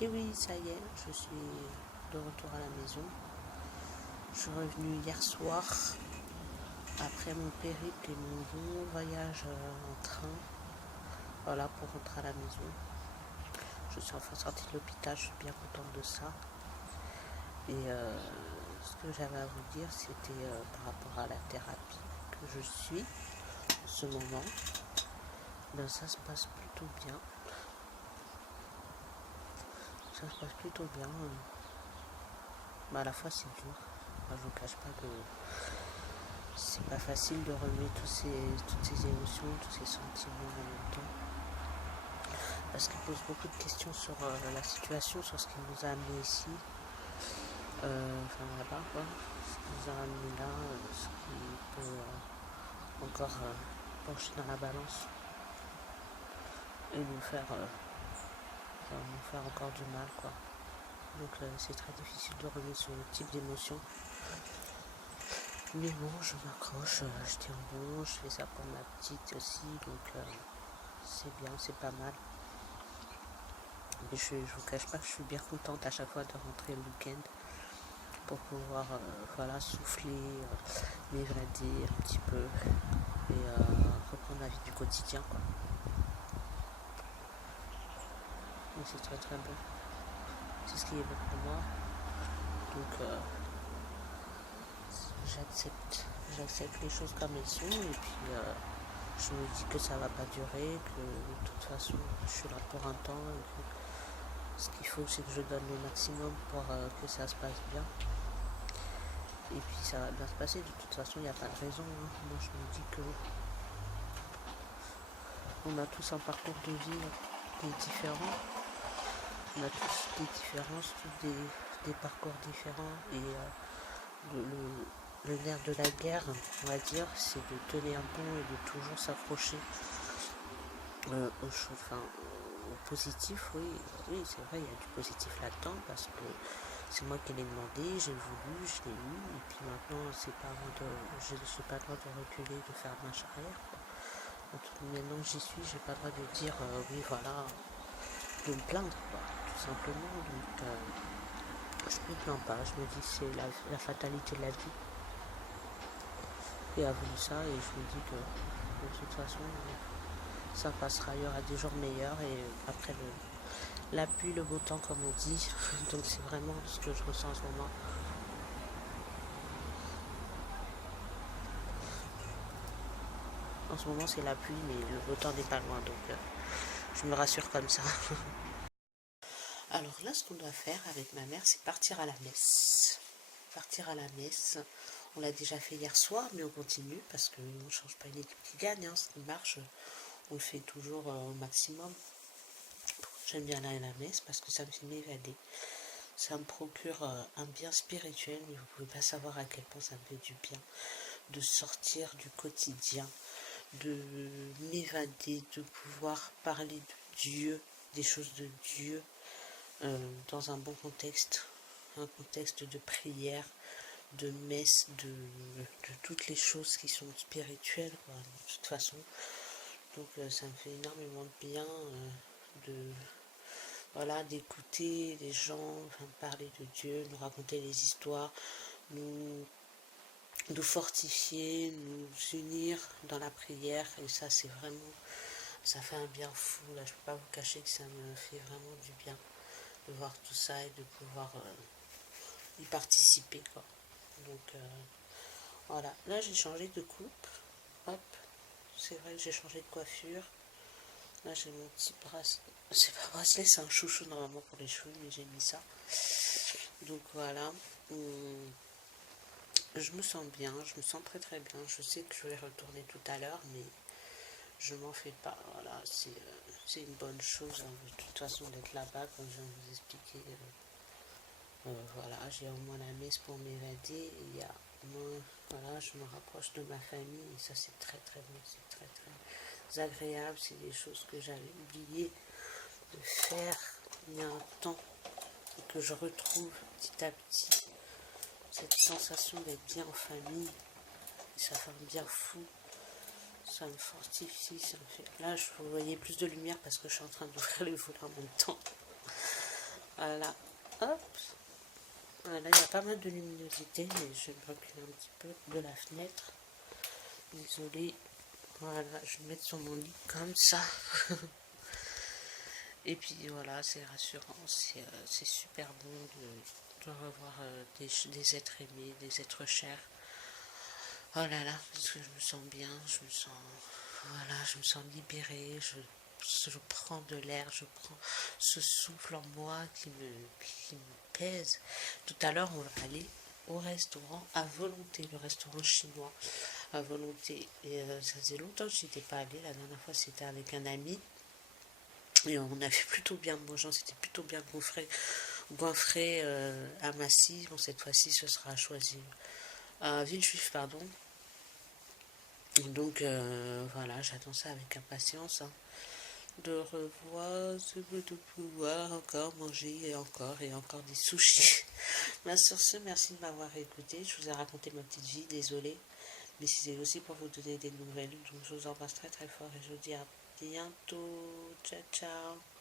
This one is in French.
Et oui, ça y est, je suis de retour à la maison. Je suis revenue hier soir, après mon périple et mon long voyage en train, voilà, pour rentrer à la maison. Je suis enfin sortie de l'hôpital, je suis bien contente de ça. Et ce que j'avais à vous dire, c'était par rapport à la thérapie que je suis en ce moment. Ben, ça se passe plutôt bien. Ça se passe plutôt bien. Mais à la fois c'est dur. Moi, je vous cache pas que c'est pas facile de relever toutes ces émotions, tous ces sentiments en même temps. Parce qu'il pose beaucoup de questions sur la situation, sur ce qui nous a amenés ici. Enfin là-bas quoi. Ce qui nous a amenés là, ce qui peut encore pencher dans la balance et nous faire encore du mal quoi. Donc c'est très difficile de relever ce type d'émotion. Mais bon, je m'accroche, je tiens bon, je fais ça pour ma petite aussi, donc c'est bien, c'est pas mal. Mais je vous cache pas que je suis bien contente à chaque fois de rentrer le week-end pour pouvoir voilà, souffler, m'évader un petit peu et reprendre la vie du quotidien quoi. Donc c'est très très bon. C'est ce qui est bon pour moi. Donc j'accepte les choses comme elles sont et puis je me dis que ça va pas durer, que de toute façon je suis là pour un temps et que ce qu'il faut c'est que je donne le maximum pour que ça se passe bien. Et puis ça va bien se passer, de toute façon il n'y a pas de raison. Hein. Moi je me dis que on a tous un parcours de vie qui est différent. On a tous des différences, tous des parcours différents et le nerf de la guerre, on va dire, c'est de tenir bon et de toujours s'accrocher aux choses, enfin, au positif, oui, c'est vrai, il y a du positif là-dedans parce que c'est moi qui l'ai demandé, j'ai voulu, je l'ai eu, et puis maintenant, je n'ai pas le droit de reculer, de faire marche arrière. Maintenant que j'y suis, j'ai pas le droit de dire oui, voilà, de me plaindre, quoi, tout simplement. Donc, je me plains pas, je me dis c'est la fatalité de la vie. Et a voulu ça, et je me dis que de toute façon, ça passera, il y aura des jours meilleurs, et après la pluie, le beau temps, comme on dit. Donc, c'est vraiment ce que je ressens en ce moment. En ce moment, c'est la pluie, mais le beau temps n'est pas loin, donc je me rassure comme ça. Alors là, ce qu'on doit faire avec ma mère, c'est partir à la messe. Partir à la messe. On l'a déjà fait hier soir, mais on continue parce qu'on ne change pas une équipe qui gagne. Hein. Ce qui marche, on le fait toujours au maximum. J'aime bien aller à la messe parce que ça me fait m'évader. Ça me procure un bien spirituel, mais vous ne pouvez pas savoir à quel point ça me fait du bien de sortir du quotidien, de m'évader, de pouvoir parler de Dieu, des choses de Dieu, dans un bon contexte, un contexte de prière, de messe, de toutes les choses qui sont spirituelles, quoi, de toute façon. Donc ça me fait énormément de bien d'écouter les gens, parler de Dieu, nous raconter les histoires, nous fortifier, nous unir dans la prière, et ça c'est vraiment, ça fait un bien fou. Là je peux pas vous cacher que ça me fait vraiment du bien de voir tout ça et de pouvoir y participer quoi. Donc voilà, là j'ai changé de coupe, hop, c'est vrai que j'ai changé de coiffure. Là j'ai mon petit bracelet, c'est pas bracelet, c'est un chouchou normalement pour les cheveux, mais j'ai mis ça. Donc voilà, je me sens bien, je me sens très très bien. Je sais que je vais retourner tout à l'heure, mais je m'en fais pas. Voilà, c'est une bonne chose hein, de toute façon d'être là-bas, comme je viens de vous expliquer. Voilà, j'ai au moins la messe pour m'évader. Il y a moins, voilà, je me rapproche de ma famille et ça c'est très très bon, c'est très très agréable. C'est des choses que j'avais oublié de faire il y a un temps et que je retrouve petit à petit. Cette sensation d'être bien en famille, ça fait un bien fou. Ça me fortifie, ça me fait... Là, je voyais plus de lumière parce que je suis en train d'ouvrir les volets en même temps. Voilà, hop. Voilà, il y a pas mal de luminosité, mais je vais me reculer un petit peu de la fenêtre. Désolée. Voilà, je vais me mettre sur mon lit comme ça. Et puis voilà, c'est rassurant, c'est super bon de revoir des êtres aimés, des êtres chers. Oh là là, parce que je me sens bien, voilà, je me sens libérée, je prends de l'air, je prends ce souffle en moi qui me pèse. Tout à l'heure, on va aller au restaurant à volonté, le restaurant chinois à volonté. Et ça faisait longtemps que je n'étais pas allée. La dernière fois, c'était avec un ami. Et on avait plutôt bien mangé, c'était plutôt bien goinfré à Massy. Bon, cette fois-ci, ce sera choisi à Villejuif, pardon. Donc voilà, j'attends ça avec impatience. Hein, de revoir, de pouvoir encore manger et encore des sushis. Mais sur ce, merci de m'avoir écouté. Je vous ai raconté ma petite vie, désolée. Mais c'est aussi pour vous donner des nouvelles. Donc je vous embrasse très très fort et je vous dis à bientôt. Ciao ciao.